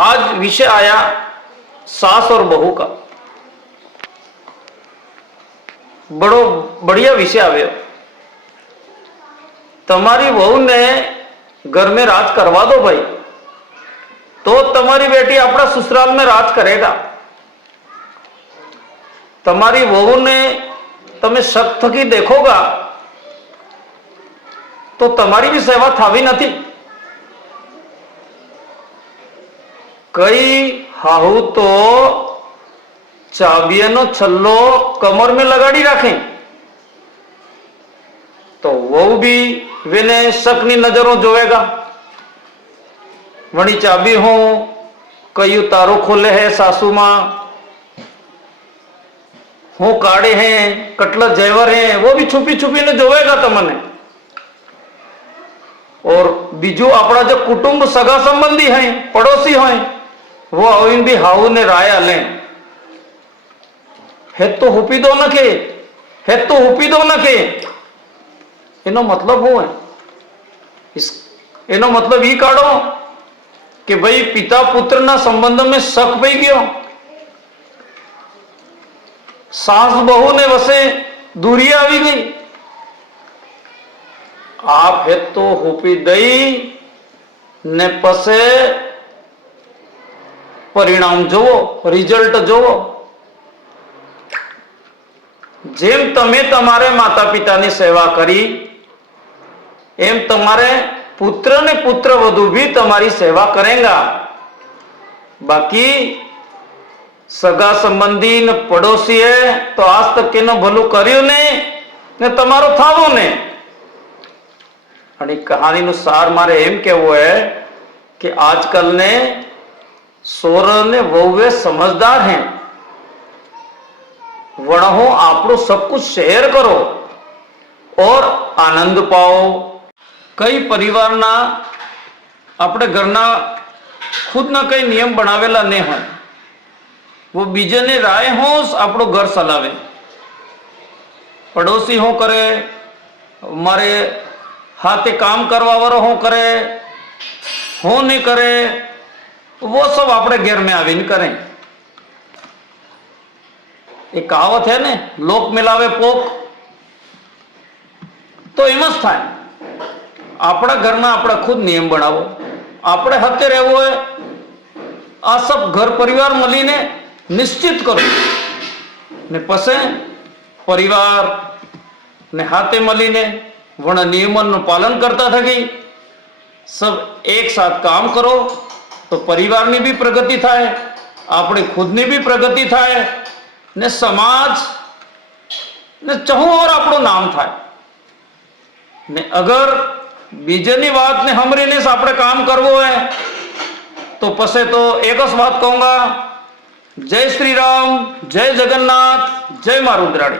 आज विषय आया सास और बहू का। बड़ो बढ़िया विषय आवे। तमारी बहू ने घर में राज करवा दो भाई, तो तमारी बेटी अपना ससुराल में राज करेगा। तमारी बहू ने तमे शक थकी देखोगा तो तमारी भी सेवा थावी नहीं। कई हाहू तो चाबियानो छल्लो कमर में लगाड़ी रखें तो वो भी वेने शकनी नजरों जोवेगा। वणी चाबी हो कई तारो खोले है सासू मां हो काढ़े हैं कटला जेवर हैं, वो भी छुपी छुपी ने जोवेगा तमने। और बीजू अपना जो कुटुंब सगा संबंधी हैं पड़ोसी हैं वो अविन भी हाउ ने राय आले है तो हुपी दो नखे, है तो हुपी दो नखे। एनो मतलब वो है, एनो मतलब ये काढ़ो कि भाई पिता पुत्र ना संबंध में शक पई गयो। सास बहू ने वसे दूरी आवी गई। आप है तो हुपी दई ने पसे परिणाम जोवो, रिजल्ट जोवो। जेम तमे तमारे माता पिता ने सेवा करी एम तमारे पुत्र ने पुत्र वधु भी तमारी सेवा करेगा। बाकी सगा संबंधी ने पड़ोसी है तो आज तक के भलू कर्यु ने तमारो थावो ने। आणि कहानी नु सार मारे एम केवो है कि आजकल ने सोर ने वहुए समझदार हैं। वणहो आपरो सब कुछ शेयर करो और आनंद पाओ। कई परिवार ना अपने घरना खुद ना कई नियम बनावेला ने हो, वो बीजे ने राय हो आपरो घर चलावे। पड़ोसी हो करे, मारे हाथे काम करवा वालो हो करे, हो नहीं करे, वो सब अपने घर में आवीन करें। एक कहावत है ने, लोक मिलावे पोक, तो एमज थाय। अपना घर में अपना खुद नियम बनावो, अपने हथे रहवो है। आ सब घर परिवार मलीने निश्चित करो ने पसे परिवार ने हाथे मलीने वण नियमन पालन करता थकी सब एक साथ काम करो तो परिवार ની भी प्रगति थाय, अपने खुद ની भी प्रगति थाय ने समाज ने चहु और આપણો नाम थाय ने। अगर बीजेनी बात ने हमरीने આપણે काम करवो है तो पसे तो एक बात कहूंगा, जय श्री राम, जय जगन्नाथ, जय मां रुद्राणी।